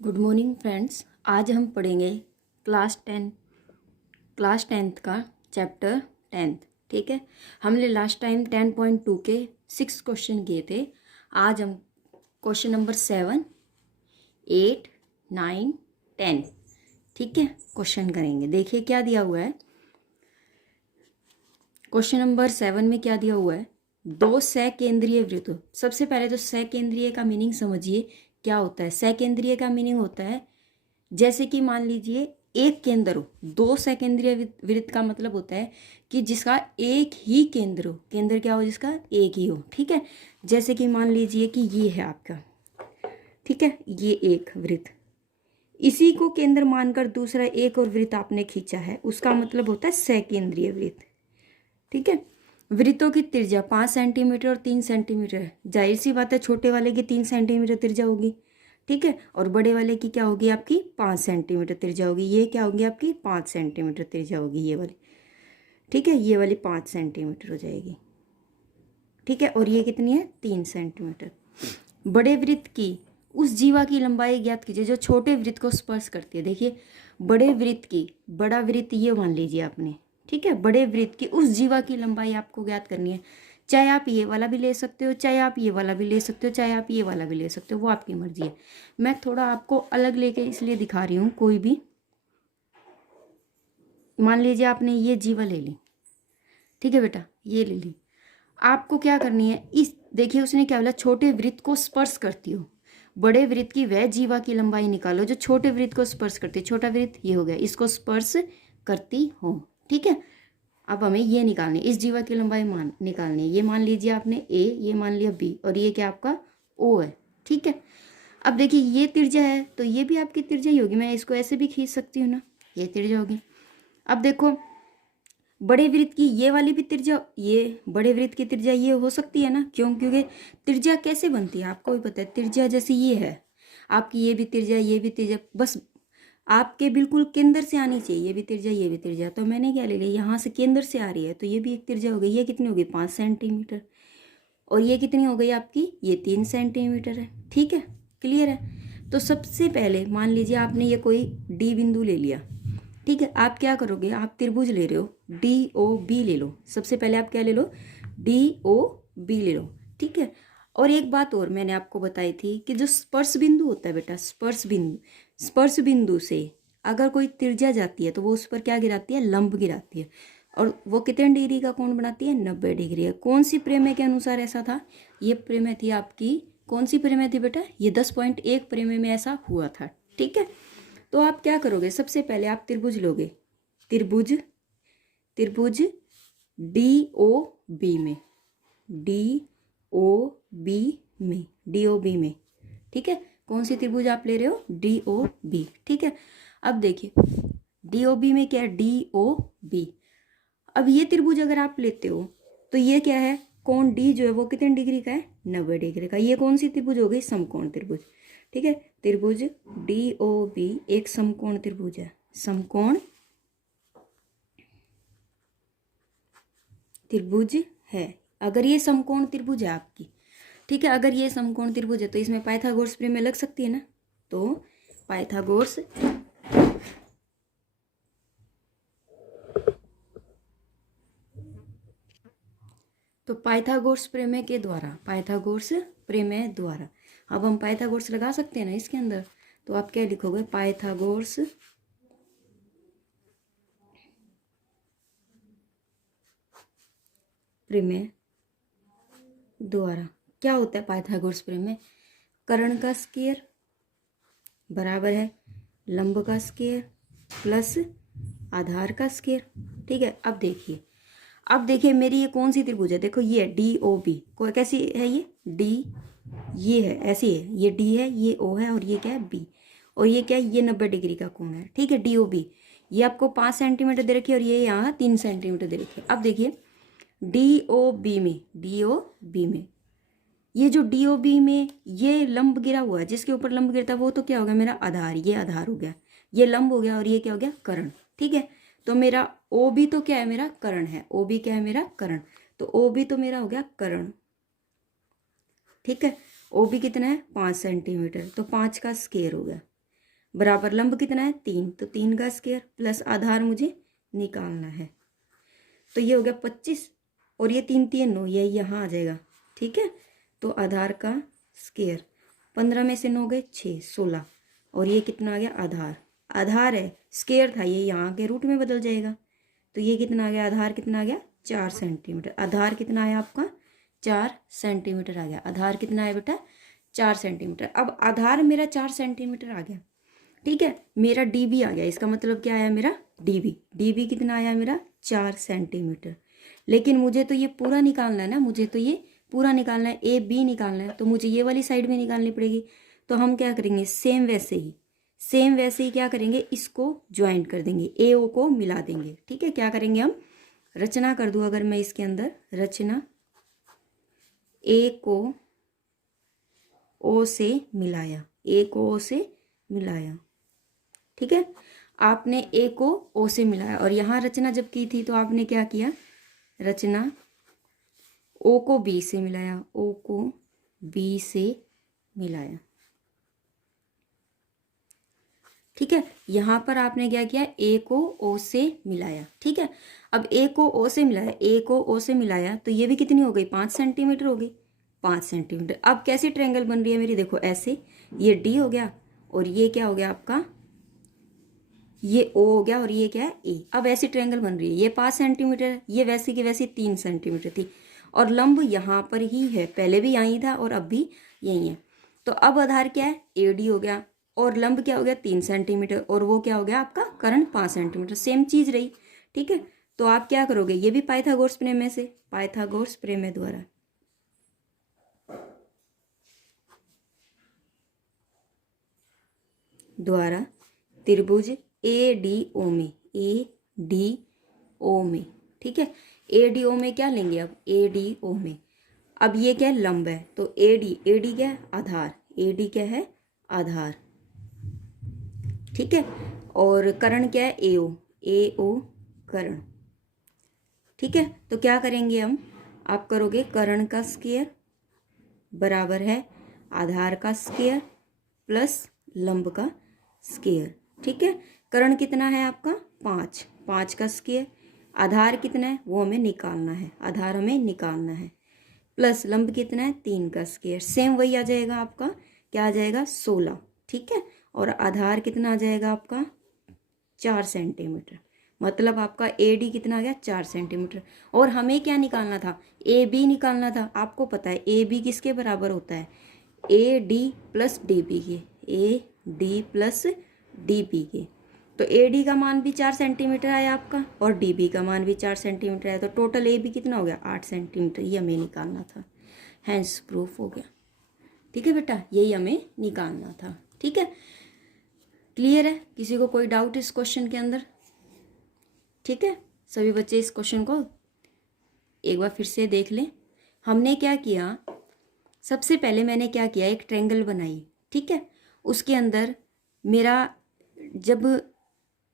Good morning friends. आज हम पढ़ेंगे क्लास टेंथ का चैप्टर 10th। ठीक है, हमने लास्ट टाइम 10.2 के 6 क्वेश्चन किए थे। आज हम क्वेश्चन नंबर 7, 8, 9, 10 ठीक है क्वेश्चन करेंगे। देखिए क्या दिया हुआ है। क्वेश्चन नंबर 7 में क्या दिया हुआ है, दो सकेंद्रीय वृत्त। सबसे पहले तो सकेंद्रीय का मीनिंग समझिए क्या होता है। सकेंद्रीय का मीनिंग होता है जैसे कि मान लीजिए एक केंद्र हो। दो सकेंद्रीय वृत्त का मतलब होता है कि जिसका एक ही केंद्र हो। केंद्र क्या हो, जिसका एक ही हो। ठीक है, जैसे कि मान लीजिए कि ये है आपका, ठीक है, ये एक वृत्त, इसी को केंद्र मानकर दूसरा एक और वृत्त आपने खींचा है, उसका मतलब होता है सकेंद्रीय वृत्त। ठीक है, वृत्तों की त्रिज्या 5 सेंटीमीटर और 3 सेंटीमीटर है। जाहिर सी बात है, छोटे वाले की 3 सेंटीमीटर त्रिज्या होगी, ठीक है, और बड़े वाले की क्या होगी, आपकी 5 सेंटीमीटर त्रिज्या होगी। ये क्या होगी, आपकी 5 सेंटीमीटर त्रिज्या होगी, ये वाली। ठीक है, ये वाली 5 सेंटीमीटर हो जाएगी। ठीक है, और ये कितनी है, 3 सेंटीमीटर। बड़े वृत्त की उस जीवा की लंबाई ज्ञात कीजिए जो छोटे वृत्त को स्पर्श करती है। देखिए, बड़े वृत्त की, बड़ा वृत्त ये मान लीजिए आपने, ठीक है, बड़े वृत्त की उस जीवा की लंबाई आपको ज्ञात करनी है। चाहे आप ये वाला भी ले सकते हो, चाहे आप ये वाला भी ले सकते हो, चाहे आप ये वाला भी ले सकते हो, वो आपकी मर्जी है। मैं थोड़ा आपको अलग लेके इसलिए दिखा रही हूँ। कोई भी मान लीजिए आपने ये जीवा ले ली, ठीक है बेटा, ये ले ली। आपको क्या करनी है, इस देखिए उसने क्या बोला, छोटे वृत्त को स्पर्श करती हो। बड़े वृत्त की वह जीवा की लंबाई निकालो जो छोटे वृत्त को स्पर्श करती है। छोटा वृत्त ये हो गया, इसको स्पर्श करती हो। ठीक है, अब हमें ये निकालनी, इस जीवा की लंबाई निकालनी है। ये मान लीजिए आपने ए, ये मान लिया बी, और ये क्या आपका ओ है। ठीक है, अब देखिए ये त्रिज्या है तो ये भी आपकी त्रिज्या ही होगी। मैं इसको ऐसे भी खींच सकती हूँ ना, ये त्रिज्या होगी। अब देखो, बड़े वृत्त की ये वाली भी त्रिज्या, ये बड़े वृत्त की त्रिज्या ये हो सकती है ना, क्यों, क्योंकि त्रिज्या कैसे बनती है आपको भी पता है। त्रिज्या जैसे ये है आपकी, ये भी त्रिज्या, ये भी त्रिज्या, बस आपके बिल्कुल केंद्र से आनी चाहिए। ये भी त्रिज्या, ये भी त्रिज्या, तो मैंने क्या ले लिया, यहाँ से केंद्र से आ रही है तो ये भी एक त्रिज्या हो गई। ये कितनी होगी, 5 सेंटीमीटर, और ये कितनी हो गई आपकी, ये 3 सेंटीमीटर है। ठीक है, क्लियर है। तो सबसे पहले मान लीजिए आपने ये कोई डी बिंदु ले लिया। ठीक है, आप क्या करोगे, आप त्रिभुज ले रहे हो, डी ओ बी ले लो। सबसे पहले आप क्या ले लो, डी ओ बी ले लो। ठीक है, और एक बात और मैंने आपको बताई थी कि जो स्पर्श बिंदु होता है बेटा, स्पर्श बिंदु से अगर कोई त्रिज्या जाती है तो वो उस पर क्या गिराती है, लंब गिराती है। और वो कितने डिग्री का कोण बनाती है, 90 डिग्री है। कौन सी प्रमेय के अनुसार ऐसा था, ये प्रमेय थी आपकी, कौन सी प्रमेय थी बेटा, ये 10.1 प्रमेय में ऐसा हुआ था। ठीक है, तो आप क्या करोगे, सबसे पहले आप त्रिभुज लोगे, त्रिभुज त्रिभुज डी ओ बी में, डी ओ बी में, डी ओ बी में। ठीक है, कौन सी त्रिभुज आप ले रहे हो, डी ओ बी। ठीक है, अब देखिए डी ओ बी में क्या है, डी ओ बी। अब ये त्रिभुज अगर आप लेते हो तो ये क्या है, कोण डी जो है वो कितने डिग्री का है, 90 डिग्री का। ये कौन सी त्रिभुज हो गई, समकोण त्रिभुज। ठीक है, त्रिभुज डी ओ बी एक समकोण त्रिभुज है, समकोण त्रिभुज है। अगर ये समकोण त्रिभुज है आपकी, ठीक है, अगर ये समकोण त्रिभुज है तो इसमें पाइथागोरस प्रमेय लग सकती है ना। तो पाइथागोरस पाइथागोरस प्रमेय के द्वारा, पाइथागोरस प्रमेय द्वारा अब हम पाइथागोरस लगा सकते हैं ना इसके अंदर। तो आप क्या लिखोगे, पाइथागोरस प्रमेय द्वारा। क्या होता है पाइथागोरस प्रमेय, कर्ण का स्क्वायर बराबर है लंब का स्क्वायर प्लस आधार का स्क्वायर। ठीक है, अब देखिए मेरी ये कौन सी त्रिभुज है, देखो ये डी ओ बी, को कैसी है, ये डी, ये है ऐसी है, ये डी है, ये ओ है, और ये क्या है, बी, और ये क्या है, ये 90 डिग्री का कोण है। ठीक है, डी ओ बी, ये आपको 5 सेंटीमीटर दे रखी है और ये यहाँ 3 सेंटीमीटर दे रखी है। अब देखिए डी ओ बी में, डी ओ बी में, ये जो डी ओ बी में ये लंब गिरा हुआ है, जिसके ऊपर लंब गिरता है वो तो क्या हो गया, मेरा आधार, ये आधार हो गया, ये लंब हो गया, और ये क्या हो गया, कर्ण। ठीक है, तो मेरा ओ बी तो क्या है, मेरा कर्ण है। ओ बी क्या है, मेरा कर्ण। तो ओ बी तो मेरा हो गया कर्ण। ठीक है, ओ बी कितना है, 5 सेंटीमीटर, तो 5 का स्क्वायर हो गया। बराबर लंब कितना है 3, तो 3 का स्क्वायर प्लस आधार मुझे निकालना है। तो ये हो गया 25 और ये 3 3 9, ये यहाँ आ जाएगा। ठीक है, तो आधार का स्क्वायर 15 में से 9 गए 6 16 और ये कितना आ गया आधार। आधार है, स्क्वायर था, ये यहाँ के रूट में बदल जाएगा। तो ये कितना आ गया आधार, कितना आ गया 4 सेंटीमीटर। आधार कितना आया आपका 4 सेंटीमीटर आ गया। आधार कितना है बेटा 4 सेंटीमीटर। अब आधार मेरा 4 सेंटीमीटर आ गया। ठीक है, मेरा डीबी आ गया। इसका मतलब क्या आया मेरा डीबी। डीबी कितना आया मेरा 4 सेंटीमीटर। लेकिन मुझे तो ये पूरा निकालना है ना, मुझे तो ये पूरा निकालना है, ए बी निकालना है, तो मुझे ये वाली साइड में निकालनी पड़ेगी। तो हम क्या करेंगे, सेम वैसे ही क्या करेंगे, इसको ज्वाइंट कर देंगे, ए ओ को मिला देंगे। ठीक है, क्या करेंगे हम, रचना कर दूँ अगर मैं इसके अंदर, रचना ए को ओ से मिलाया, ए को ओ से मिलाया। ठीक है, आपने ए को ओ से मिलाया और यहाँ रचना जब की थी तो आपने क्या किया, रचना ओ को बी से मिलाया, ओ को बी से मिलाया। ठीक है, यहाँ पर आपने क्या किया, ए को ओ से मिलाया। ठीक है, अब ए को ओ से मिलाया, ए को ओ से मिलाया तो ये भी कितनी हो गई 5 सेंटीमीटर हो गई, 5 सेंटीमीटर। अब कैसी ट्रायंगल बन रही है मेरी, देखो ऐसे, ये डी हो गया और ये क्या हो गया आपका, ये ओ हो गया और ये क्या है ए। अब ऐसी ट्रायंगल बन रही है, ये 5 सेंटीमीटर, ये वैसी की वैसी 3 सेंटीमीटर थी और लंब यहाँ पर ही है, पहले भी यहीं था और अब भी यहीं है। तो अब आधार क्या है ए डी हो गया और लंब क्या हो गया 3 सेंटीमीटर और वो क्या हो गया आपका कर्ण 5 सेंटीमीटर, सेम चीज रही। ठीक है, तो आप क्या करोगे, ये भी पाइथागोरस प्रमेय से, पाइथागोरस प्रमेय द्वारा त्रिभुज ए डी ओ में, ए डी ओ में। ठीक है, ए डी ओ में क्या लेंगे अब, ए डी ओ में अब ये क्या है लंब है, तो ए डी क्या है आधार, ए डी क्या है आधार। ठीक है, और कर्ण क्या है ए ओ कर्ण। ठीक है, तो क्या करेंगे हम, आप करोगे कर्ण का स्क्वायर बराबर है आधार का स्क्वायर प्लस लंब का स्क्वायर। ठीक है, कर्ण कितना है आपका 5, 5 का स्क्वायर, आधार कितना है वो हमें निकालना है, आधार हमें निकालना है, प्लस लंब कितना है 3 का स्क्वायर, सेम वही आ जाएगा आपका, क्या आ जाएगा 16। ठीक है, और आधार कितना आ जाएगा आपका 4 सेंटीमीटर, मतलब आपका ए डी कितना आ गया 4 सेंटीमीटर। और हमें क्या निकालना था, ए बी निकालना था। आपको पता है ए बी किसके बराबर होता है, A D plus D B के, A D plus D B के। तो ए डी का मान भी 4 सेंटीमीटर आया आपका और डी बी का मान भी 4 सेंटीमीटर आया, तो टोटल ए बी कितना हो गया 8 सेंटीमीटर, ये हमें निकालना था, हैंस प्रूफ हो गया। ठीक है बेटा, यही हमें निकालना था। ठीक है, क्लियर है, किसी को कोई डाउट इस क्वेश्चन के अंदर। ठीक है, सभी बच्चे इस क्वेश्चन को एक बार फिर से देख लें। हमने क्या किया, सबसे पहले मैंने क्या किया, एक ट्रायंगल बनाई। ठीक है, उसके अंदर मेरा, जब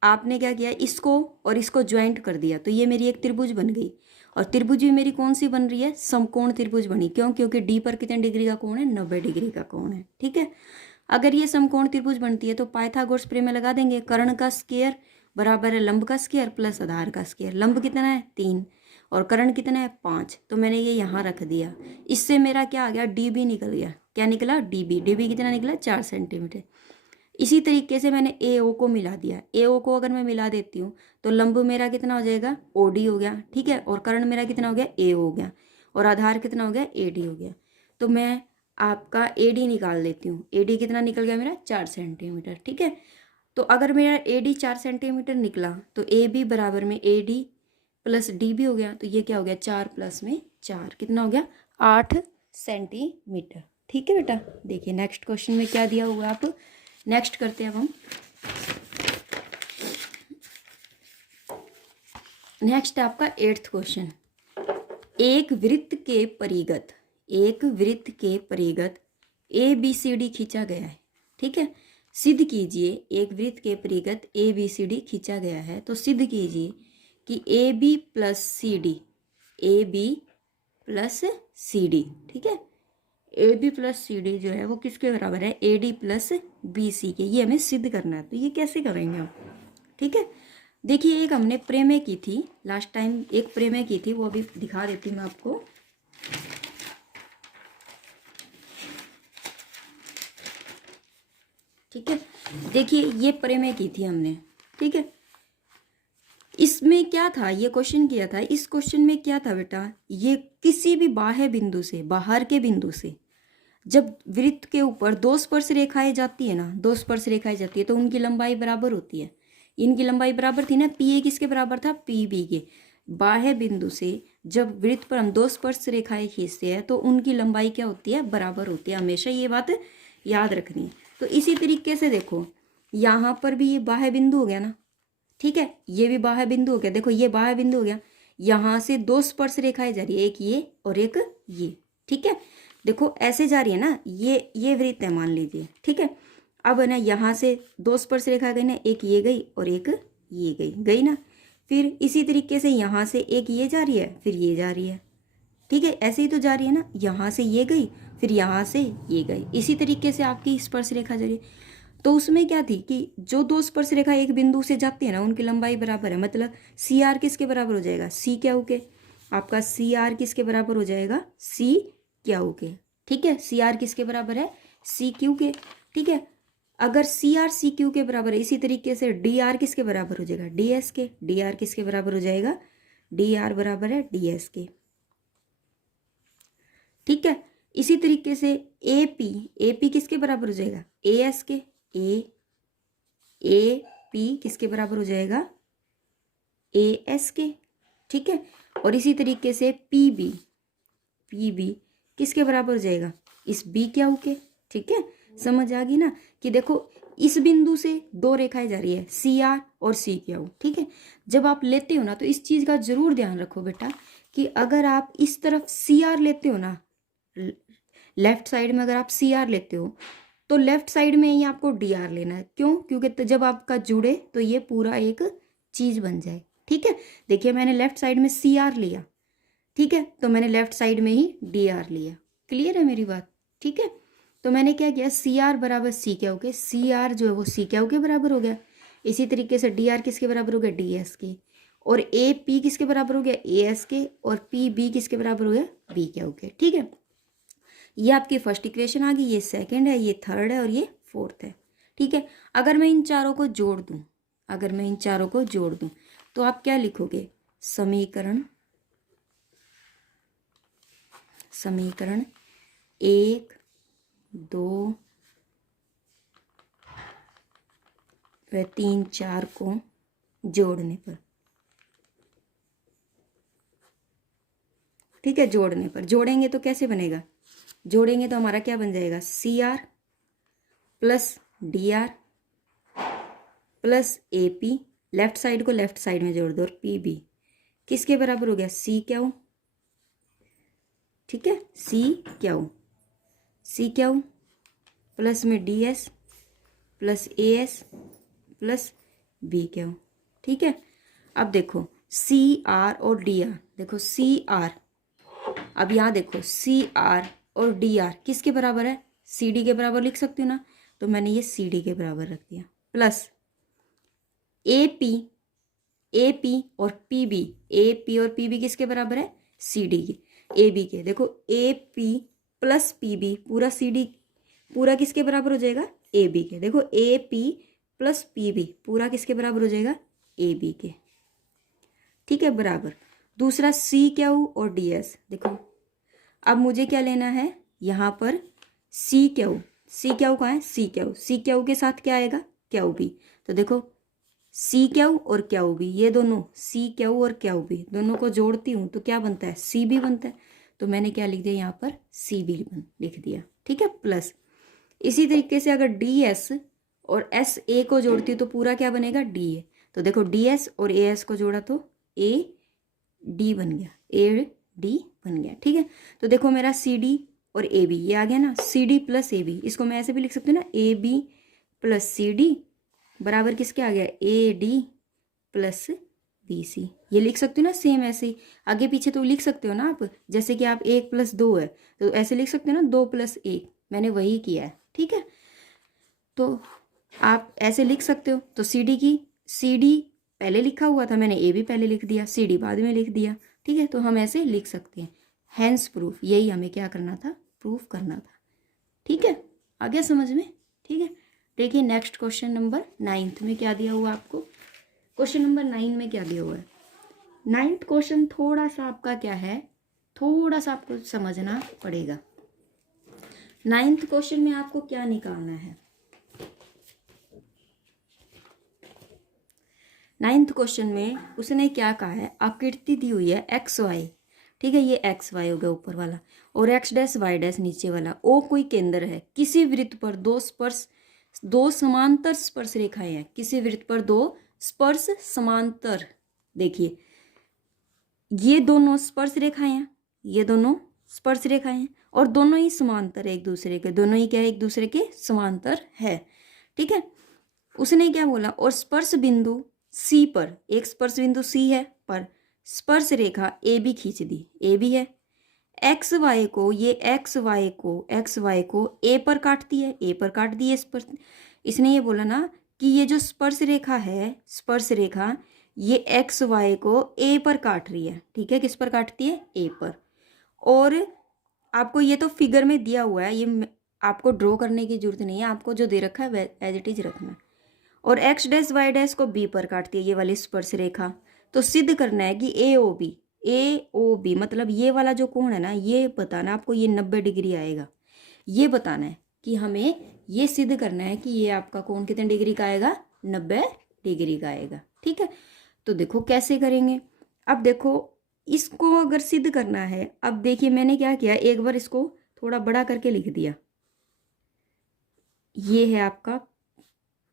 आपने क्या किया, इसको और इसको ज्वाइंट कर दिया तो ये मेरी एक त्रिभुज बन गई। और त्रिभुज भी मेरी कौन सी बन रही है, समकोण त्रिभुज बनी। क्यों, क्योंकि डी पर कितने डिग्री का कोण है 90 डिग्री का कोण है। ठीक है, अगर ये समकोण त्रिभुज बनती है तो पाइथागोरस प्रमेय लगा देंगे, कर्ण का स्क्वायर बराबर है लंब का स्क्वायर प्लस आधार का स्क्वायर। लंब कितना है 3 और कर्ण कितना है 5, तो मैंने ये यहाँ रख दिया। इससे मेरा क्या आ गया, डी बी निकल गया। क्या निकला, डी बी कितना निकला 4 सेंटीमीटर। इसी तरीके से मैंने ए ओ को मिला दिया, ए ओ को अगर मैं मिला देती हूँ तो लंब मेरा कितना हो जाएगा ओ डी हो गया। ठीक है, और कर्ण मेरा कितना हो गया ए हो गया और आधार कितना हो गया ए डी हो गया। तो मैं आपका ए डी निकाल लेती हूँ, ए डी कितना निकल गया मेरा 4 सेंटीमीटर। ठीक है, तो अगर मेरा ए डी 4 सेंटीमीटर निकला तो ए बी बराबर में A D plus D B हो गया। तो ये क्या हो गया 4 प्लस में 4 कितना हो गया 8 सेंटीमीटर। ठीक है बेटा, देखिए नेक्स्ट क्वेश्चन में क्या दिया हुआ, आप नेक्स्ट करते हैं अब हम। नेक्स्ट है आपका 8th क्वेश्चन। एक वृत्त के परिगत ए बी सी डी खींचा गया है। ठीक है, सिद्ध कीजिए, एक वृत्त के परिगत ए बी सी डी खींचा गया है, तो सिद्ध कीजिए कि A B plus C D, A B plus C D. ठीक है, A B plus C D जो है वो किसके बराबर है, A D plus B C के। ये हमें सिद्ध करना है, तो ये कैसे करेंगे हम, ठीक है। देखिए एक हमने प्रमेय की थी लास्ट टाइम, एक प्रमेय की थी, वो अभी दिखा देती हूँ मैं आपको। ठीक है, देखिए ये प्रमेय की थी हमने, ठीक है। इसमें क्या था, ये क्वेश्चन किया था, इस क्वेश्चन में क्या था बेटा, ये किसी भी बाह्य बिंदु से, बाहर के बिंदु से जब वृत्त के ऊपर दो स्पर्श रेखाएं जाती है ना, दो स्पर्श रेखाएं जाती है तो उनकी लंबाई बराबर होती है। इनकी लंबाई बराबर थी ना, पी ए किसके बराबर था, पी बी के। बाह्य बिंदु से जब वृत्त पर हम दो स्पर्श रेखाएं खींचते हैं तो उनकी लंबाई क्या होती है, बराबर होती है। हमेशा ये बात याद रखनी है। तो इसी तरीके से देखो यहाँ पर भी ये बाह्य बिंदु हो गया ना, ठीक है, ये भी बाह्य बिंदु हो गया। देखो ये बाह्य बिंदु हो गया, यहाँ से दो स्पर्श रेखाएं जा रही है, एक ये और एक ये, ठीक है। देखो ऐसे जा रही है ना, ये वृत्त है मान लीजिए, ठीक है। अब है ना यहाँ से दो स्पर्श रेखा गई ना, एक ये गई और एक ये गई ना। फिर इसी तरीके से यहाँ से एक ये जा रही है, फिर ये जा रही है, ठीक है। ऐसे ही तो जा रही है ना, यहाँ से ये गई फिर यहाँ से ये गई, इसी तरीके से आपकी स्पर्श रेखा जा रही है। तो उसमें क्या थी कि जो दो स्पर्श रेखा एक बिंदु से जाती है ना, उनकी लंबाई बराबर है। मतलब सी आर किसके बराबर हो जाएगा, सी क्यू के। आपका सी आर किसके बराबर हो जाएगा, सी क्यू के, ठीक है। सी आर किसके बराबर है, सी क्यू के, ठीक है। अगर सी आर सी क्यू के बराबर है, इसी तरीके से डी आर किसके बराबर हो जाएगा, डी एस के। डी आर किसके बराबर हो जाएगा, डी आर बराबर है डी एस के, ठीक है। इसी तरीके से ए पी किसके बराबर हो जाएगा, ए एस के। ए पी किसके बराबर हो जाएगा, ए एस के, ठीक है। और इसी तरीके से पी बी किसके बराबर हो जाएगा, इस बी क्यू के, ठीक है। समझ आ गई ना कि देखो इस बिंदु से दो रेखाएं जा रही है, सी आर और सी क्यू, ठीक है। जब आप लेते हो ना तो इस चीज का जरूर ध्यान रखो बेटा कि अगर आप इस तरफ सी आर लेते हो ना, लेफ्ट साइड में अगर आप सी आर लेते हो तो लेफ्ट साइड में ही आपको डी आर लेना है। क्यों, क्योंकि तो जब आपका जुड़े तो ये पूरा एक चीज बन जाए, ठीक है। देखिए मैंने लेफ्ट साइड में सी आर लिया, ठीक है, तो मैंने लेफ्ट साइड में ही डी आर लिया। क्लियर है मेरी बात, ठीक है। तो मैंने क्या किया, सी आर बराबर सी क्यू के, सी आर जो है वो सी क्यू के बराबर हो गया। इसी तरीके से डी आर किसके बराबर हो गया, डी एस के। और ए पी किसके बराबर हो गया, ए एस के। और पी बी किसके बराबर हो गया, बी क्यू के, ठीक है। ये आपकी फर्स्ट इक्वेशन आ गई, ये सेकंड है, ये थर्ड है और ये फोर्थ है, ठीक है। अगर मैं इन चारों को जोड़ दूं, अगर मैं इन चारों को जोड़ दूं तो आप क्या लिखोगे, समीकरण एक दो व तीन चार को जोड़ने पर, ठीक है। जोड़ने पर, जोड़ेंगे तो कैसे बनेगा, जोड़ेंगे तो हमारा क्या बन जाएगा, C R plus D R plus A P, left side को लेफ्ट साइड में जोड़ दो, और पी बी किसके बराबर हो गया, सी क्यू, ठीक है। सी क्यू प्लस में D S plus A S plus B Q, ठीक है। अब देखो सी आर और डी आर, देखो सी आर, अब यहाँ देखो सी आर और डी आर किसके बराबर है, सी डी के बराबर लिख सकती हूँ ना, तो मैंने ये सी डी के बराबर रख दिया। प्लस ए पी और पी बी, ए पी और पी बी किसके बराबर है, सी डी के, ए बी के। देखो A P plus P B पूरा सी डी पूरा किसके बराबर हो जाएगा, ए बी के। देखो A P plus P B पूरा किसके बराबर हो जाएगा, ए बी के, ठीक है, बराबर। दूसरा सी क्यू और डी एस, देखो अब मुझे क्या लेना है, यहाँ पर सी क्यू कहाँ है, सी क्यू के साथ क्या आएगा, क्यू बी। तो देखो सी क्यू और क्यू बी, ये दोनों सी क्यू और क्यू बी दोनों को जोड़ती हूँ तो क्या बनता है, सी बी बनता है। तो मैंने क्या लिख दिया यहाँ पर, सी बी लिख दिया, ठीक है। प्लस इसी तरीके से अगर डी एस और एस ए को जोड़ती हूँ तो पूरा क्या बनेगा, डी ए। तो देखो डी एस और ए एस को जोड़ा तो ए डी बन गया, ए डी बन गया, ठीक है। तो देखो मेरा सी डी और ए बी ये आ गया ना, C D plus A B, इसको मैं ऐसे भी लिख सकती हूँ ना, A B plus C D बराबर किसके आ गया, A D plus B C. ये लिख सकते हो ना सेम ऐसे ही, आगे पीछे तो लिख सकते हो ना आप, जैसे कि आप 1+2 है तो ऐसे लिख सकते हो ना 2+1, मैंने वही किया है। ठीक है, तो आप ऐसे लिख सकते हो। तो सी डी पहले लिखा हुआ था मैंने, ए भी पहले लिख दिया, सी डी बाद में लिख दिया। ठीक है, तो हम ऐसे लिख सकते हैं। हैंस प्रूफ, यही हमें क्या करना था, प्रूफ करना था। ठीक है, आ गया समझ में। ठीक है, देखिए नेक्स्ट क्वेश्चन नंबर 9 में क्या दिया हुआ आपको। क्वेश्चन नंबर 9 में क्या दिया हुआ है। 9th क्वेश्चन थोड़ा सा आपका क्या है, थोड़ा सा आपको समझना पड़ेगा। 9th क्वेश्चन में आपको क्या निकालना है। 9th क्वेश्चन में उसने क्या कहा है, आकृति दी हुई है एक्स वाई। ठीक है, ये एक्स वाई हो गया ऊपर वाला, और एक्स डैश वाई डैश नीचे वाला। ओ कोई केंद्र है, किसी वृत्त पर दो समांतर स्पर्श रेखाएं हैं। किसी वृत्त पर दो स्पर्श समांतर, देखिए ये दोनों स्पर्श रेखाएं हैं, ये दोनों स्पर्श रेखाएं हैं, और दोनों ही समांतर है एक दूसरे के, दोनों ही क्या है, एक दूसरे के समांतर है। ठीक है, उसने क्या बोला, और स्पर्श बिंदु सी पर, एक स्पर्श बिंदु सी है पर स्पर्श रेखा ए बी खींच दी, ए बी है। एक्स वाई को ए पर काटती है, ए पर काट दी है स्पर्श। इसने ये बोला ना कि ये जो स्पर्श रेखा है, स्पर्श रेखा ये एक्स वाई को ए पर काट रही है। ठीक है, किस पर काटती है, ए पर। और आपको ये तो फिगर में दिया हुआ है, ये आपको ड्रॉ करने की जरूरत नहीं है, आपको जो दे रखा है एज इट इज रखना है। और एक्स डैश वाई डैश को बी पर काटती है ये वाली स्पर्श रेखा। तो सिद्ध करना है कि ए ओ बी मतलब ये वाला जो कोण है ना, ये बताना आपको, ये 90 डिग्री आएगा। ये बताना है कि हमें ये सिद्ध करना है कि ये आपका कोण कितने डिग्री का आएगा, 90 डिग्री का आएगा। ठीक है, तो देखो कैसे करेंगे। अब देखो इसको अगर सिद्ध करना है, अब देखिए मैंने क्या किया, एक बार इसको थोड़ा बड़ा करके लिख दिया। ये है आपका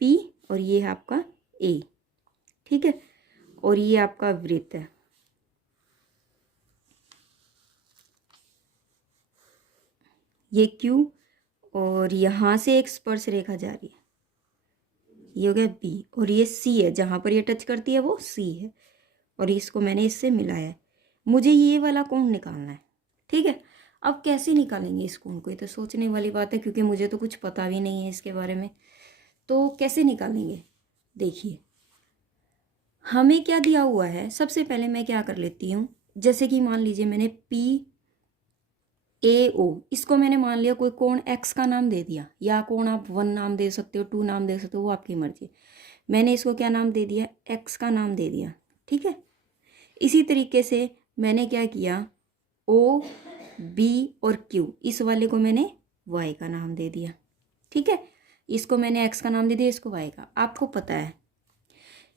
P और ये है आपका A। ठीक है, और ये आपका वृत्त है। ये Q, और यहाँ से एक स्पर्श रेखा जा रही है, ये हो गया B, और ये C है, जहाँ पर ये टच करती है वो C है, और इसको मैंने इससे मिलाया है। मुझे ये वाला कोण निकालना है। ठीक है, अब कैसे निकालेंगे इस कोण को, ये तो सोचने वाली बात है, क्योंकि मुझे तो कुछ पता भी नहीं है इसके बारे में। तो कैसे निकालेंगे, देखिए हमें क्या दिया हुआ है। सबसे पहले मैं क्या कर लेती हूँ, जैसे कि मान लीजिए मैंने PAO, इसको मैंने मान लिया कोई कोण x का नाम दे दिया, या कोण आप 1 नाम दे सकते हो, 2 नाम दे सकते हो, वो आपकी मर्जी। मैंने इसको क्या नाम दे दिया, x का नाम दे दिया। ठीक है, इसी तरीके से मैंने क्या किया, O B और Q, इस वाले को मैंने y का नाम दे दिया। ठीक है, इसको मैंने x का नाम दे दिया, इसको y का। आपको पता है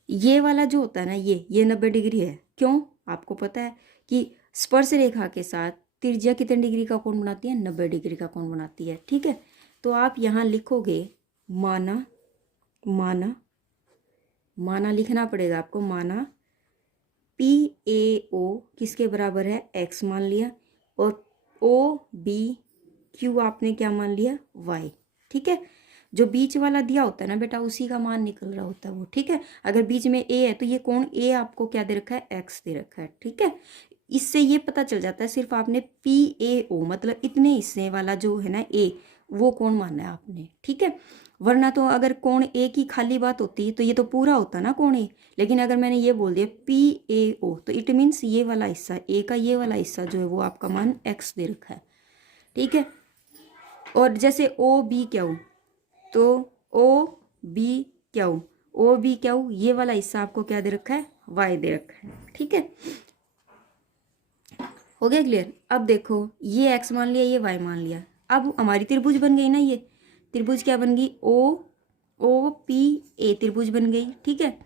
ये वाला जो होता है ना, ये 90 डिग्री है। क्यों, आपको पता है कि स्पर्श रेखा के साथ त्रिज्या कितने डिग्री का कोण बनाती है, 90 डिग्री का कोण बनाती है। ठीक है, तो आप यहाँ लिखोगे माना, माना लिखना पड़ेगा आपको, माना PAO किसके बराबर है, x मान लिया, और OBQ आपने क्या मान लिया, y। ठीक है, जो बीच वाला दिया होता है ना बेटा, उसी का मान निकल रहा होता है वो। ठीक है, अगर बीच में a है तो ये कोण a आपको क्या दे रखा है, x दे रखा है। ठीक है, इससे ये पता चल जाता है, सिर्फ आपने PAO मतलब इतने हिस्से वाला जो है ना a, वो कोण मानना है आपने। ठीक है, वरना तो अगर कोण a की खाली बात होती तो ये तो पूरा होता ना कोण a, लेकिन अगर मैंने ये बोल दिया PAO तो इट मीन्स ये वाला हिस्सा a का, ये वाला हिस्सा जो है वो आपका मान x दे रखा है। ठीक है, और जैसे OBQ, तो OBQ ये वाला हिस्सा आपको क्या दे रखा है, y दे रखा है। ठीक है, हो गया क्लियर। अब देखो ये x मान लिया, ये y मान लिया, अब हमारी त्रिभुज बन गई ना, ये त्रिभुज क्या बन गई, OPA त्रिभुज बन गई। ठीक है,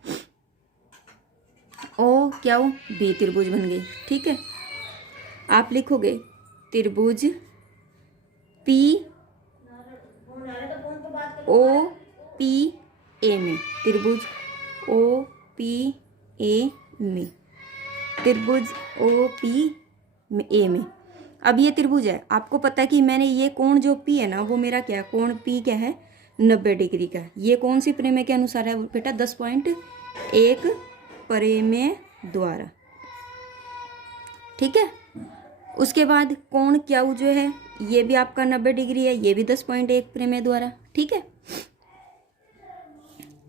OQB त्रिभुज बन गई। ठीक है, आप लिखोगे त्रिभुज POPA में, त्रिभुज OPA में, त्रिभुज OPA में। अब ये त्रिभुज है, आपको पता है कि मैंने ये कोण जो P है ना, वो मेरा क्या कोण P क्या है, 90 डिग्री का। ये कौन सी प्रमेय के अनुसार है बेटा, 10.1 प्रमेय द्वारा। ठीक है। उसके बाद कोण क्यू जो है ये भी आपका 90 डिग्री है, ये भी 10.1 प्रमेय द्वारा, ठीक है।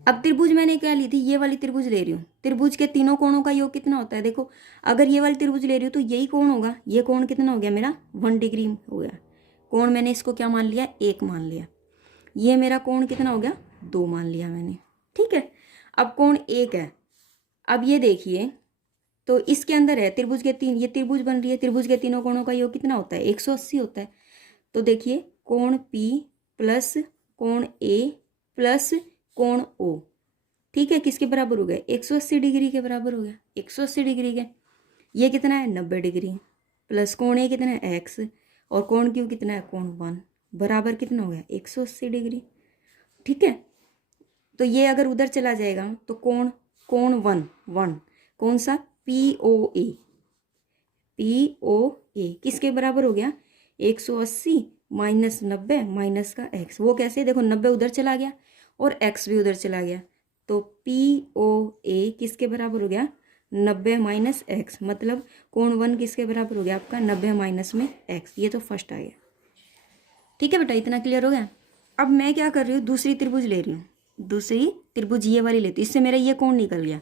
अब त्रिभुज मैंने क्या ली थी, ये वाली त्रिभुज ले रही हूँ। त्रिभुज के तीनों कोणों का योग कितना होता है, देखो अगर ये वाली त्रिभुज ले रही हूँ तो यही कोण होगा, ये कोण कितना हो गया मेरा 1 डिग्री हो गया। कोण मैंने इसको क्या मान लिया, 1 मान लिया। ये मेरा कोण कितना हो गया, 2 मान लिया मैंने, ठीक है। अब कोण 1 है। अब ये देखिए तो इसके अंदर है त्रिभुज के तीन, ये त्रिभुज बन रही है, त्रिभुज के तीनों कोणों का योग कितना होता है, 180 होता है। तो देखिए कोण P प्लस कोण A प्लस कोण O, ठीक है, किसके बराबर हो गया, 180 डिग्री के बराबर हो गया, 180 डिग्री के। ये कितना है 90 डिग्री प्लस कोण A कितना है x और कोण Q कितना है कोण 1 बराबर कितना हो गया 180 डिग्री, ठीक है। तो ये अगर उधर चला जाएगा तो कोण 1 कौन सा POA किसके बराबर हो गया 180 माइनस 90 माइनस का x, वो कैसे, देखो 90 उधर चला गया और x भी उधर चला गया, तो POA किसके बराबर हो गया 90 माइनस x, मतलब कोण 1 किसके बराबर हो गया आपका 90 माइनस में x। ये तो फर्स्ट आ गया, ठीक है बेटा, इतना क्लियर हो गया। अब मैं क्या कर रही हूँ, दूसरी त्रिभुज ले रही हूँ, दूसरी त्रिभुज ये वाली लेती हूँ, इससे मेरा ये कोण निकल गया।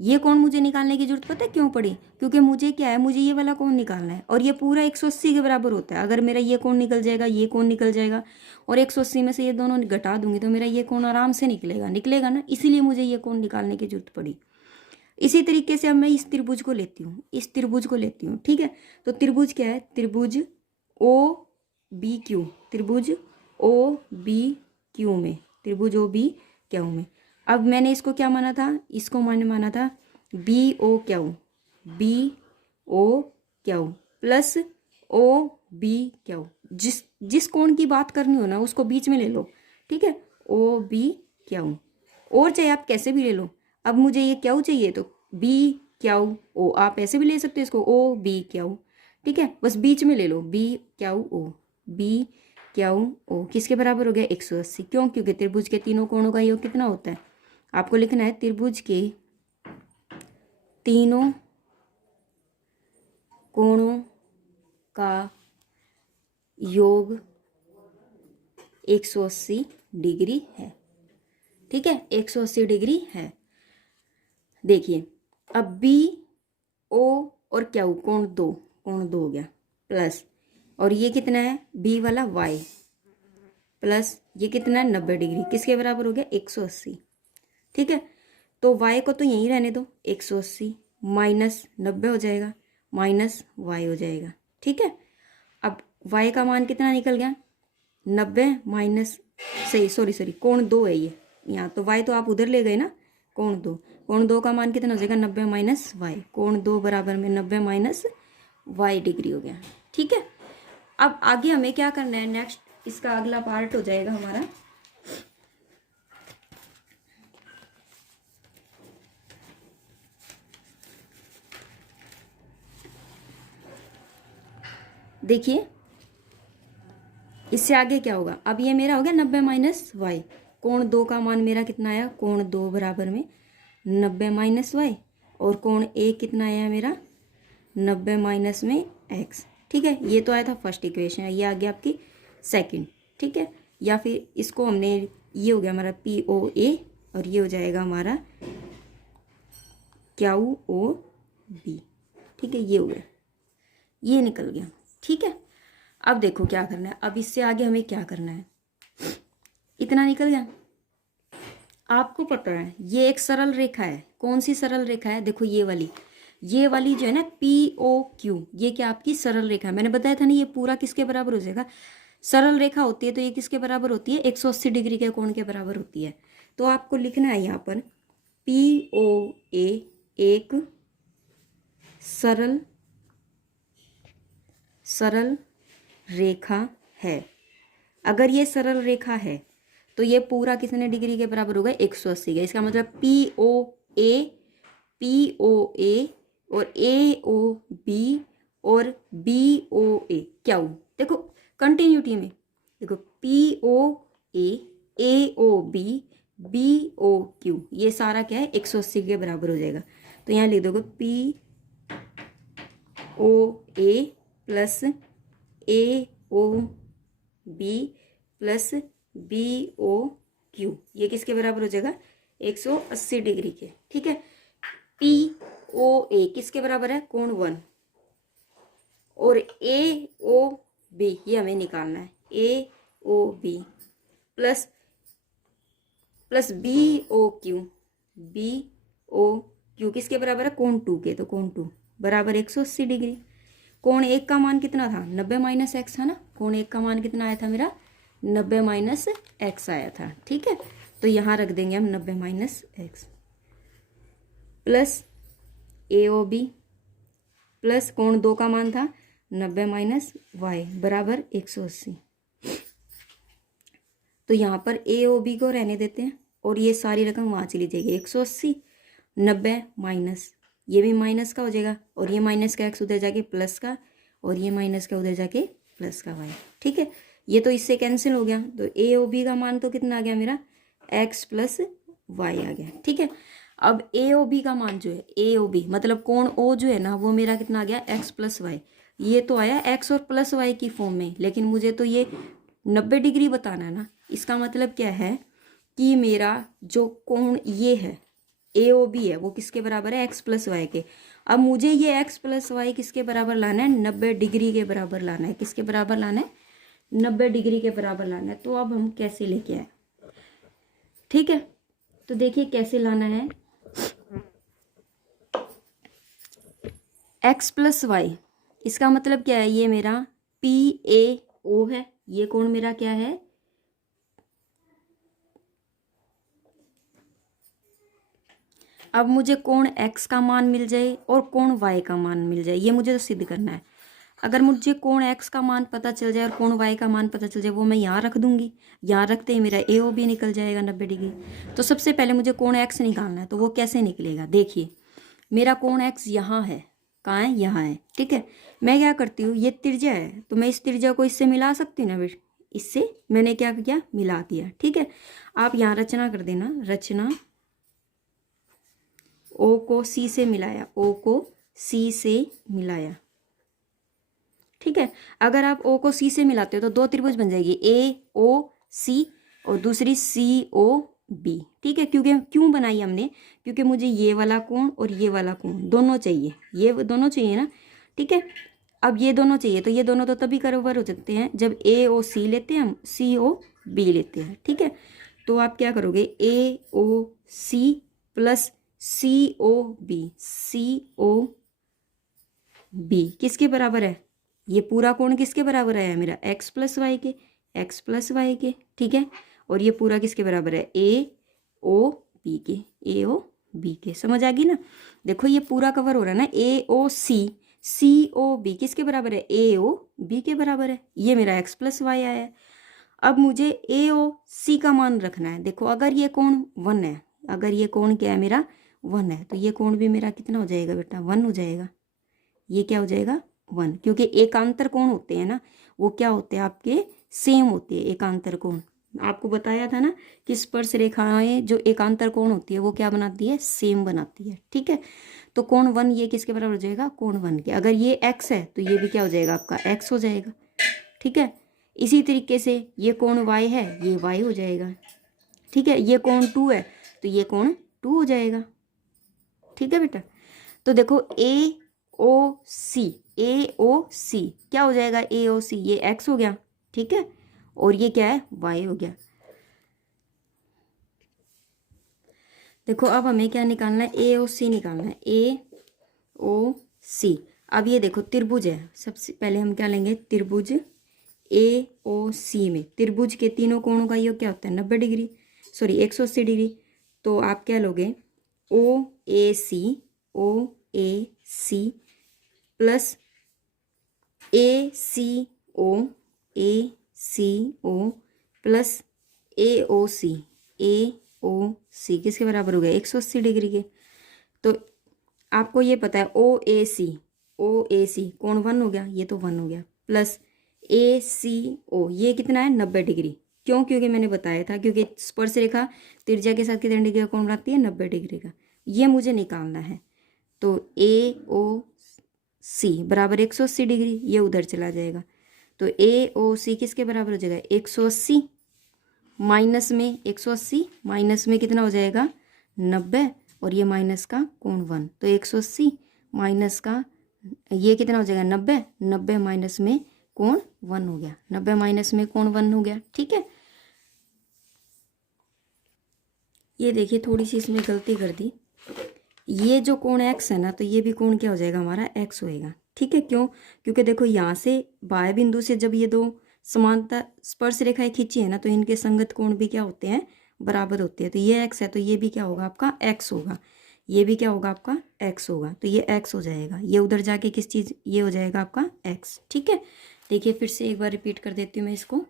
ये कोण मुझे निकालने की जरूरत पता है क्यों पड़ी, क्योंकि मुझे क्या है, मुझे ये वाला कोण निकालना है और ये पूरा 180 के बराबर होता है। अगर मेरा ये कोण निकल जाएगा, ये कोण निकल जाएगा और 180 में से ये दोनों घटा दूंगी तो मेरा ये कोण आराम से निकलेगा ना, इसीलिए मुझे ये कोण निकालने की जरूरत पड़ी। इसी तरीके से अब मैं इस त्रिभुज को लेती हूँ, ठीक है। तो त्रिभुज क्या है, त्रिभुज OBQ, त्रिभुज OBQ में, अब मैंने इसको क्या माना था, इसको मैंने माना था BOQ प्लस OBQ। जिस कोण की बात करनी हो ना उसको बीच में ले लो, ठीक है, OBQ, और चाहे आप कैसे भी ले लो। अब मुझे ये क्यू चाहिए तो BQO, आप ऐसे भी ले सकते हो इसको OBQ, ठीक है, बस बीच में ले लो BQO किसके बराबर हो गया 180, क्यों, क्योंकि त्रिभुज के तीनों कोणों का योग कितना होता है, आपको लिखना है त्रिभुज के तीनों कोणों का योग 180 डिग्री है, ठीक है, 180 डिग्री है। देखिए अब BO और Q कोण 2 हो गया प्लस, और ये कितना है B वाला Y प्लस ये कितना है 90 डिग्री, किसके बराबर हो गया 180, ठीक है। तो y को तो यहीं रहने दो, 180 माइनस 90 हो जाएगा माइनस y हो जाएगा, ठीक है। अब y का मान कितना निकल गया 90 माइनस, सॉरी कोण 2 है ये यहाँ, तो y तो आप उधर ले गए ना, कोण 2 का मान कितना हो जाएगा 90 माइनस y, कोण 2 बराबर में 90 माइनस y डिग्री हो गया, ठीक है। अब आगे हमें क्या करना है, नेक्स्ट इसका अगला पार्ट हो जाएगा हमारा, देखिए इससे आगे क्या होगा। अब ये मेरा हो गया 90 माइनस वाई, कोण 2 का मान मेरा कितना आया, कोण 2 बराबर में 90 माइनस वाई, और कोण 1 कितना आया मेरा 90 माइनस में एक्स, ठीक है। ये तो आया था फर्स्ट इक्वेशन, ये आ गया आपकी सेकंड, ठीक है। या फिर इसको हमने, ये हो गया हमारा POA और ये हो जाएगा हमारा QOB, ठीक है, ये हो गया, ये निकल गया, ठीक है। अब देखो क्या करना है, अब इससे आगे हमें क्या करना है, इतना निकल गया। आपको पता है ये एक सरल रेखा है, कौन सी सरल रेखा है, देखो ये वाली जो है ना POQ, ये क्या आपकी सरल रेखा है। मैंने बताया था ना ये पूरा किसके बराबर हो जाएगा, सरल रेखा होती है तो ये किसके बराबर होती है 180 डिग्री के कोण के बराबर होती है। तो आपको लिखना है यहाँ पर POA एक सरल रेखा है। अगर ये सरल रेखा है तो ये पूरा कितने डिग्री के बराबर होगा 180 का। इसका मतलब POA और AOB और BOA क्या हो, देखो कंटिन्यूटी में देखो POA AOB BOQ ये सारा क्या है 180 के बराबर हो जाएगा। तो यहाँ लिख दोगे O A plus A O B plus B O Q, ये किसके बराबर हो जाएगा? 180 डिग्री के। ठीक है। पी ओ ए किसके बराबर है? कोण 1। और ए ओ बी ये हमें निकालना है, A O B plus B O Q, B O Q किसके बराबर है? कोण 2 के। तो कोण 2 बराबर 180 डिग्री। कोण 1 का मान कितना था? 90 माइनस एक्स था ना। कोण 1 का मान कितना आया था मेरा? 90 माइनस एक्स आया था। ठीक है। तो यहाँ रख देंगे हम 90 minus x plus A O B plus कोण 2 का मान था 90 माइनस वाई बराबर 180। तो यहाँ पर ए ओ बी को रहने देते हैं और ये सारी रकम वहाँ चली जाएगी। 180 90 माइनस, ये भी माइनस का हो जाएगा और ये माइनस का एक्स उधर जाके प्लस का और ये माइनस का उधर जाके प्लस का वाई। ठीक है। ये तो इससे कैंसिल हो गया। तो ए ओ बी का मान तो कितना आ गया मेरा? एक्स प्लस वाई आ गया। ठीक है। अब ए ओ बी का मान जो है, ए ओ बी मतलब कोण ओ जो है ना, वो मेरा कितना आ गया? X plus Y. ये तो आया एक्स और प्लस वाई की फॉर्म में, लेकिन मुझे तो ये 90 डिग्री बताना है ना। इसका मतलब क्या है कि मेरा जो कोण ये है ए ओ बी है वो किसके बराबर है? एक्स प्लस वाई के। अब मुझे ये एक्स प्लस वाई किसके बराबर लाना है? 90 डिग्री के बराबर लाना है। किसके बराबर लाना है? 90 डिग्री के बराबर लाना है। तो अब हम कैसे लेके आए? ठीक है। तो देखिए कैसे लाना है। एक्स प्लस वाई इसका मतलब क्या है? ये मेरा पी ए ओ है, ये कोण मेरा क्या है? अब मुझे कोण x का मान मिल जाए और कोण y का मान मिल जाए, ये मुझे तो सिद्ध करना है। अगर मुझे कोण x का मान पता चल जाए और कोण y का मान पता चल जाए, वो मैं यहाँ रख दूंगी। यहाँ रखते ही मेरा ए ओ बी निकल जाएगा 90 डिग्री। तो सबसे पहले मुझे कोण x निकालना है। तो वो कैसे निकलेगा? देखिए मेरा कोण x यहाँ है। कहाँ है? यहाँ है। ठीक है। मैं क्या करती हूँ, ये त्रिज्या है तो मैं इस त्रिज्या को इससे मिला सकती हूँ ना बेटा। इससे मैंने क्या किया? मिला दिया। ठीक है। आप यहाँ रचना कर देना। रचना ओ को सी से मिलाया, ओ को सी से मिलाया। ठीक है। अगर आप ओ को सी से मिलाते हो तो दो त्रिभुज बन जाएगी, ए ओ सी और दूसरी सी ओ बी। ठीक है। क्योंकि क्यों बनाई हमने? क्योंकि मुझे ये वाला कोण और ये वाला कोण दोनों चाहिए, ये दोनों चाहिए ना। ठीक है। अब ये दोनों चाहिए तो ये दोनों तो तभी कवर हो सकते हैं जब ए ओ सी लेते हैं हम, सी ओ बी लेते हैं। ठीक है। तो आप क्या करोगे? ए ओ C plus C O B, सी ओ बी किसके बराबर है? ये पूरा कोण किसके बराबर है मेरा? एक्स प्लस वाई के, एक्स प्लस वाई के। ठीक है। और ये पूरा किसके बराबर है? ए ओ बी के, ए ओ बी के। समझ आ गई ना? देखो ये पूरा कवर हो रहा है ना। ए ओ सी ओ बी किसके बराबर है? ए ओ बी के बराबर है। ये मेरा एक्स प्लस वाई आया है। अब मुझे ए ओ सी का मान रखना है। देखो अगर ये कोण 1 है, अगर ये कोण क्या है मेरा? 1 है, तो ये कोण भी मेरा कितना हो जाएगा बेटा? 1 हो जाएगा। ये क्या हो जाएगा? 1। क्योंकि एकांतर कोण होते हैं ना, वो क्या होते हैं आपके? सेम होते हैं एकांतर कोण। आपको बताया था ना कि स्पर्श रेखाएं जो एकांतर कोण होती है वो क्या बनाती है? सेम बनाती है। ठीक है। तो कोण 1 ये किसके बराबर हो जाएगा? कोण 1 के। अगर ये x है तो ये भी क्या हो जाएगा? आपका x हो जाएगा। ठीक है। इसी तरीके से ये कोण y है, ये y हो जाएगा। ठीक है। ये कोण 2 है तो ये कोण 2 हो जाएगा। ठीक है बेटा। तो देखो ए ओ सी, ए ओ सी क्या हो जाएगा? ए ओ सी ये एक्स हो गया। ठीक है। और ये क्या है? वाई हो गया। देखो अब हमें क्या निकालना है? ए ओ सी निकालना है, ए ओ सी। अब ये देखो त्रिभुज है, सबसे पहले हम क्या लेंगे? त्रिभुज ए ओ सी में त्रिभुज के तीनों कोणों का योग क्या होता है? 90 डिग्री, सॉरी 180 डिग्री। तो आप क्या लोगे? ओ ए C plus A C O plus A ओ सी किसके बराबर हो गया? 180 डिग्री के। तो आपको ये पता है ओ ए सी कोण 1 हो गया, ये तो 1 हो गया, प्लस ए सी ओ ये कितना है? 90 डिग्री। क्यों? क्योंकि मैंने बताया था, क्योंकि स्पर्श रेखा त्रिज्या के साथ कितने डिग्री का कोण बनाती है? 90 डिग्री का। ये मुझे निकालना है। तो ए ओ सी बराबर 180 डिग्री, ये उधर चला जाएगा। तो ए ओ सी किसके बराबर हो जाएगा 180, माइनस में 180 माइनस में कितना हो जाएगा 90, और ये माइनस का कोण 1, तो 180 माइनस का ये कितना हो जाएगा 90, 90 माइनस में कोण 1 हो गया, 90 माइनस में कोण 1 हो गया। ठीक है, ये देखिए थोड़ी सी इसमें गलती कर दी, ये जो कोण x है ना, तो ये भी कोण क्या हो जाएगा हमारा x होएगा। ठीक है, क्यों? क्योंकि देखो यहाँ से बाह्य बिंदु से जब ये दो समांतर स्पर्श रेखाएं खींची है ना, तो इनके संगत कोण भी क्या होते हैं बराबर होते हैं। तो ये x है, तो ये भी क्या होगा आपका x होगा, ये भी क्या होगा आपका x होगा, तो ये x हो जाएगा। ये उधर जाके किस चीज़ ये हो जाएगा आपका x। ठीक है, देखिए फिर से एक बार रिपीट कर देती हूँ मैं इसको।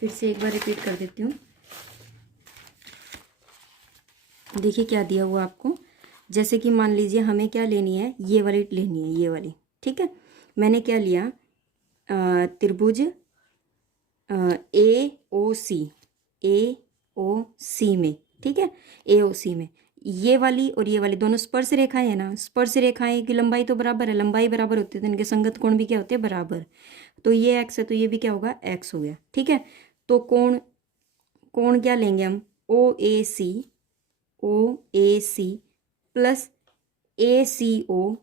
फिर से एक बार रिपीट कर देती हूँ। देखिए क्या दिया हुआ आपको, जैसे कि मान लीजिए हमें क्या लेनी है, ये वाली लेनी है, ये वाली। ठीक है, मैंने क्या लिया त्रिभुज ए ओ सी में। ठीक है, ए ओ सी में ये वाली और ये वाली दोनों स्पर्श रेखाएं है ना, स्पर्श रेखाएं की लंबाई तो बराबर है, लंबाई बराबर होती है तो इनके संगत कोण भी क्या होते हैं बराबर। तो ये x है, तो ये भी क्या होगा x हो गया। ठीक है, तो कोण कोण क्या लेंगे हम ओ ए सी प्लस ए सी ओ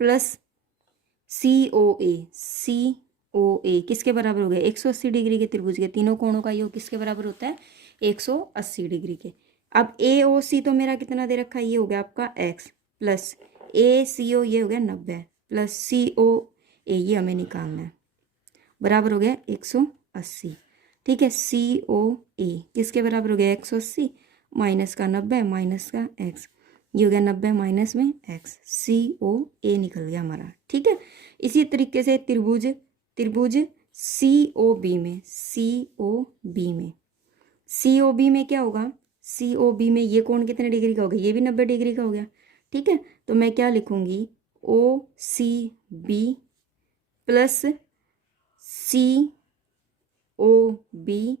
प्लस सी ओ ए किसके बराबर हो गया 180 डिग्री के त्रिभुज के तीनों कोणों का योग किसके बराबर होता है 180 डिग्री के। अब ए ओ सी तो मेरा कितना दे रखा है, ये हो गया आपका x, प्लस ए सी ओ ये हो गया 90, प्लस सी ओ ए ये हमें निकालना है, बराबर हो गया 180। ठीक है, सी ओ ए किसके बराबर हो गया 180 माइनस का 90 माइनस का x, ये हो गया 90 माइनस में x, सी ओ ए निकल गया हमारा। ठीक है, इसी तरीके से त्रिभुज सी ओ बी में क्या होगा, सी ओ बी में ये कोण कितने डिग्री का हो गया, ये भी 90 डिग्री का हो गया। ठीक है, तो मैं क्या लिखूंगी O C B plus C O B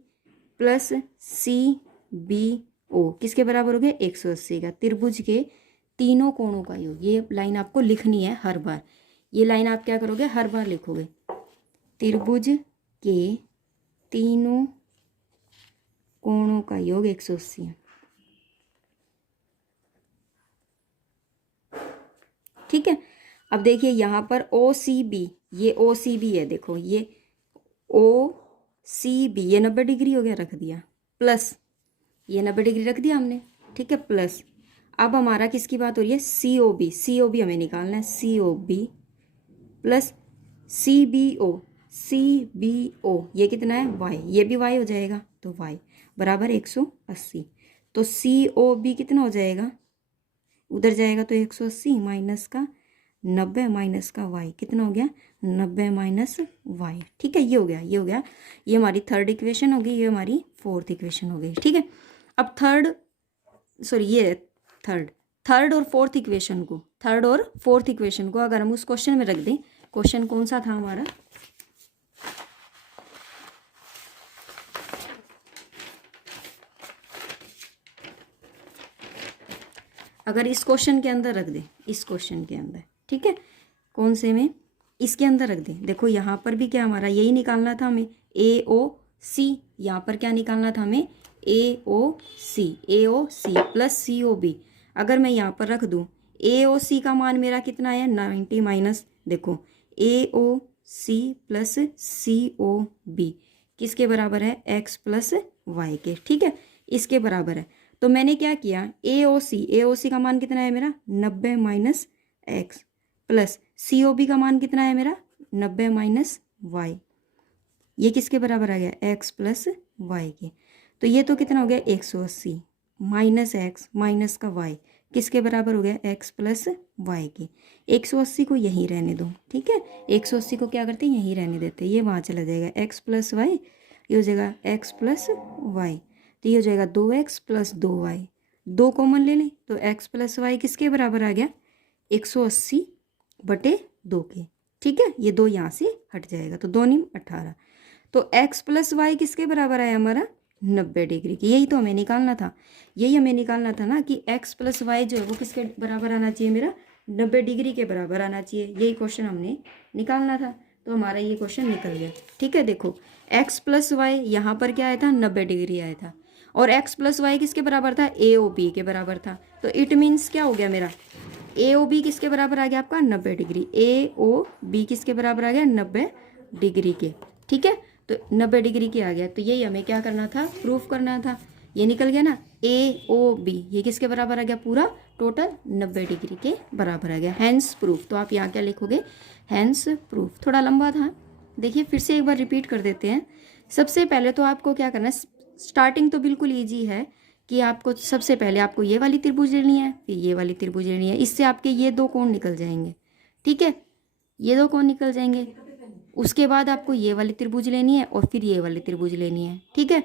plus C B O किसके बराबर हो गया 180 का, त्रिभुज के तीनों कोणों का योग। ये लाइन आपको लिखनी है हर बार, ये लाइन आप क्या करोगे हर बार लिखोगे, त्रिभुज के तीनों कोणों का योग 180 है। ठीक है, अब देखिए यहाँ पर ओ सी बी, ये ओ सी बी है, देखो ये ओ सी बी ये 90 डिग्री हो गया, रख दिया, प्लस ये 90 डिग्री रख दिया हमने। ठीक है, प्लस अब हमारा किसकी बात हो रही है सी ओ बी हमें निकालना है, C O B plus C B O ये कितना है y, ये भी y हो जाएगा, तो y बराबर 180। तो सी ओ बी कितना हो जाएगा, उधर जाएगा तो 180 माइनस का 90 माइनस का y कितना हो गया 90 माइनस y। ठीक है, ये हो गया, ये हमारी थर्ड इक्वेशन हो गई, ये हमारी फोर्थ इक्वेशन हो गई। ठीक है, अब थर्ड और फोर्थ इक्वेशन को अगर हम उस क्वेश्चन में रख दें, क्वेश्चन कौन सा था हमारा, अगर इस क्वेश्चन के अंदर रख दें, इस क्वेश्चन के अंदर, ठीक है, कौन से में, इसके अंदर रख दें। देखो यहाँ पर भी क्या हमारा यही निकालना था हमें, ए ओ सी, यहाँ पर क्या निकालना था हमें ए ओ C plus C O B. अगर मैं यहाँ पर रख दूँ ए ओ सी का मान मेरा कितना है 90 माइनस, देखो ए ओ C plus C O B किसके बराबर है x प्लस वाई के। ठीक है, इसके बराबर है। तो मैंने क्या किया ए ओ सी का मान कितना है मेरा 90 minus x, plus C O B का मान कितना है मेरा 90 माइनस वाई, ये किसके बराबर आ गया x प्लस वाई के। तो ये तो कितना हो गया 180 माइनस एक्स माइनस का y किसके बराबर हो गया x प्लस वाई के। 180 को यहीं रहने दो, ठीक है, 180 को क्या करते हैं यहीं रहने देते हैं, ये वहाँ चला जाएगा x प्लस वाई, ये हो जाएगा x प्लस वाई, तो ये हो जाएगा 2x प्लस 2y, 2 कॉमन ले लें तो x प्लस वाई किसके बराबर आ गया 180/2 के। ठीक है, ये 2 यहाँ से हट जाएगा तो 2 × 18, तो x प्लस वाई किसके बराबर आया हमारा 90 डिग्री की। यही तो हमें निकालना था, यही हमें निकालना था ना कि x प्लस वाई जो है वो किसके बराबर आना चाहिए, मेरा 90 डिग्री के बराबर आना चाहिए। यही क्वेश्चन हमने निकालना था, तो हमारा ये क्वेश्चन निकल गया। ठीक है, देखो x प्लस वाई यहाँ पर क्या आया था 90 डिग्री आया था, और x प्लस वाई किसके बराबर था ए ओ बी के बराबर था। तो इट मीन्स क्या हो गया मेरा ए ओ बी किसके बराबर आ गया आपका 90 डिग्री, ए ओ बी किसके बराबर आ गया 90 डिग्री के। ठीक है, तो 90 डिग्री के आ गया, तो यही हमें क्या करना था प्रूफ करना था। ये निकल गया ना ए ओ बी, ये किसके बराबर आ गया पूरा टोटल 90 डिग्री के बराबर आ गया, हैंस प्रूफ। तो आप यहाँ क्या लिखोगे हैंस प्रूफ। थोड़ा लंबा था, देखिए फिर से एक बार रिपीट कर देते हैं। सबसे पहले तो आपको क्या करना है, स्टार्टिंग तो बिल्कुल ईजी है कि आपको सबसे पहले आपको ये वाली त्रिभुज लेनी है, फिर ये वाली त्रिभुज लेनी है, इससे आपके ये दो कोण निकल जाएंगे। ठीक है, ये दो कोण निकल जाएंगे। उसके बाद आपको ये वाली त्रिभुज लेनी है और फिर ये वाली त्रिभुज लेनी है। ठीक है,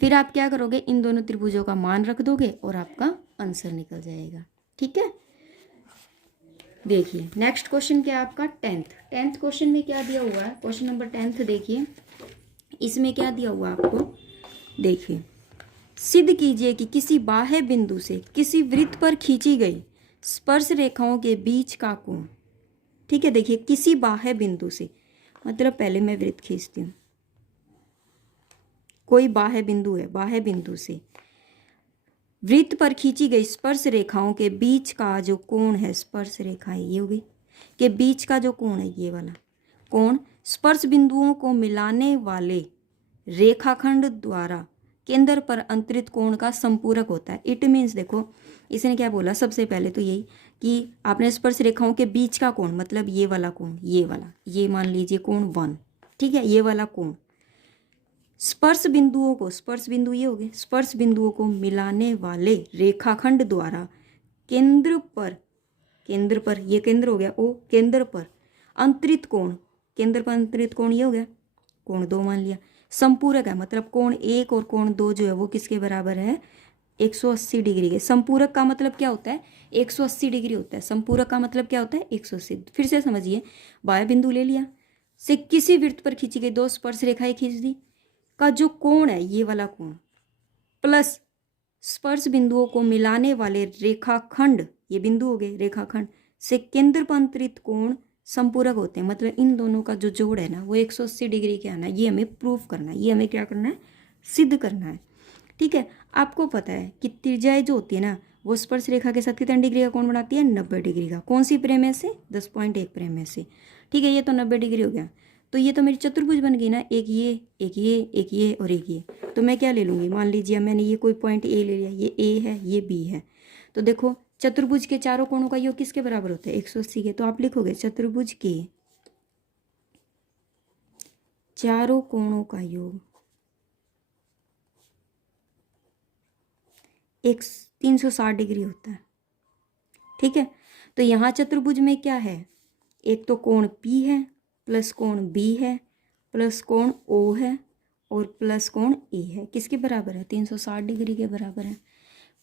फिर आप क्या करोगे इन दोनों त्रिभुजों का मान रख दोगे और आपका आंसर निकल जाएगा। ठीक है, देखिए नेक्स्ट क्वेश्चन क्या है आपका टेंथ क्वेश्चन में क्या दिया हुआ है, क्वेश्चन नंबर 10 देखिए, इसमें क्या दिया हुआ है आपको, देखिए सिद्ध कीजिए कि किसी बाह्य बिंदु से किसी वृत्त पर खींची गई स्पर्श रेखाओं के बीच का कोण। ठीक है, देखिए किसी बाह्य बिंदु से, मतलब पहले मैं वृत्त खींचती हूँ, कोई बाह्य बिंदु है, बाह्य बिंदु से वृत्त पर खींची गई स्पर्श रेखाओं के बीच का जो कोण है, स्पर्श रेखा ये हो गई के बीच का जो कोण है, ये वाला कोण स्पर्श बिंदुओं को मिलाने वाले रेखाखंड द्वारा केंद्र पर अंतरित कोण का संपूरक होता है। इट मीन्स देखो इसने क्या बोला, सबसे पहले तो यही कि आपने स्पर्श रेखाओं के बीच का कोण, मतलब ये वाला कोण, ये वाला, ये मान लीजिए कोण 1। ठीक है, ये वाला कोण स्पर्श बिंदुओं को, स्पर्श बिंदु ये हो गए, स्पर्श बिंदुओं को मिलाने वाले रेखाखंड द्वारा केंद्र पर ये केंद्र हो गया ओ, केंद्र पर अंतरित कोण, केंद्र पर अंतरित कोण ये हो गया कोण 2 मान लिया। संपूरक है, मतलब कोण 1 और कोण 2 जो है वो किसके बराबर है 180 डिग्री के। संपूरक का मतलब क्या होता है 180 डिग्री होता है, संपूरक का मतलब क्या होता है 180। फिर से समझिए, बाह्य बिंदु ले लिया, से किसी वृत्त पर खींची गई 2 स्पर्श रेखाएं खींच दी, का जो कोण है ये वाला कोण प्लस स्पर्श बिंदुओं को मिलाने वाले रेखाखंड, ये बिंदु हो गए रेखाखंड से केंद्र पर अंतरित कोण संपूरक होते हैं, मतलब इन दोनों का जो जोड़ है ना वो 180 डिग्री के आना है। ये हमें प्रूफ करना है, ये हमें क्या करना है सिद्ध करना है। ठीक है, आपको पता है कि त्रिज्याएं जो होती है ना वो स्पर्श रेखा के साथ कितने डिग्री का कोण बनाती है 90 डिग्री का। कौन सी प्रेम से 10.1 प्रेम से। ठीक है, ये तो 90 डिग्री हो गया, तो ये तो मेरी चतुर्भुज बन गई ना, एक ये एक ये एक ये और एक ये। तो मैं क्या ले लूँगी, मान लीजिए मैंने ये कोई पॉइंट ए ले लिया, ये ए है ये बी है, तो देखो चतुर्भुज के चारों कोणों का योग किसके बराबर होता है 180 के। तो आप लिखोगे चतुर्भुज के चारों कोणों का योग 360 डिग्री होता है। ठीक है, तो यहाँ चतुर्भुज में क्या है, एक तो कोण P है प्लस कोण B है प्लस कोण O है और प्लस कोण A है, किसके बराबर है 360 डिग्री के बराबर है।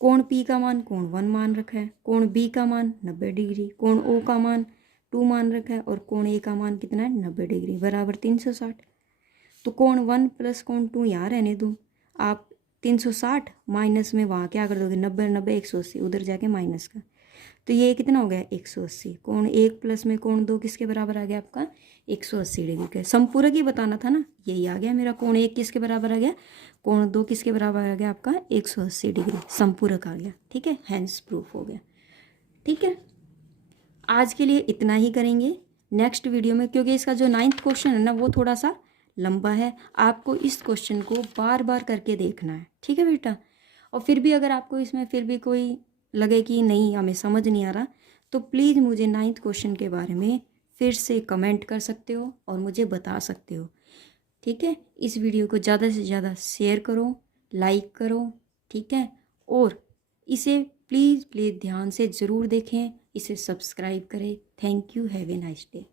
कोण P का मान कोण 1 मान रखा है, कोण B का मान 90 डिग्री, कोण O का मान 2 मान रखा है और कोण A का मान कितना है 90 डिग्री बराबर 360। तो कोण 1 प्लस कोण 2 यहाँ रहने दूँ, आप 360 माइनस में वहाँ क्या कर दोगे 90 90 180, उधर जाके माइनस का, तो ये कितना हो गया 180। कोण 1 प्लस में कोण 2 किसके बराबर आ गया आपका 180 डिग्री का। संपूरक ही बताना था ना, यही आ गया मेरा, कोण 1 किसके बराबर आ गया, कोण 2 किसके बराबर आ गया आपका 180 डिग्री, संपूरक आ गया। ठीक है, हैंस प्रूफ हो गया। ठीक है, आज के लिए इतना ही करेंगे। नेक्स्ट वीडियो में, क्योंकि इसका जो 9th क्वेश्चन है ना वो थोड़ा सा लंबा है, आपको इस क्वेश्चन को बार बार करके देखना है। ठीक है बेटा, और फिर भी अगर आपको इसमें फिर भी कोई लगे कि नहीं हमें समझ नहीं आ रहा, तो प्लीज़ मुझे 9th क्वेश्चन के बारे में फिर से कमेंट कर सकते हो और मुझे बता सकते हो। ठीक है, इस वीडियो को ज़्यादा से ज़्यादा शेयर करो, लाइक करो। ठीक है, और इसे प्लीज़ ध्यान से ज़रूर देखें, इसे सब्सक्राइब करें। Thank you, have a nice day.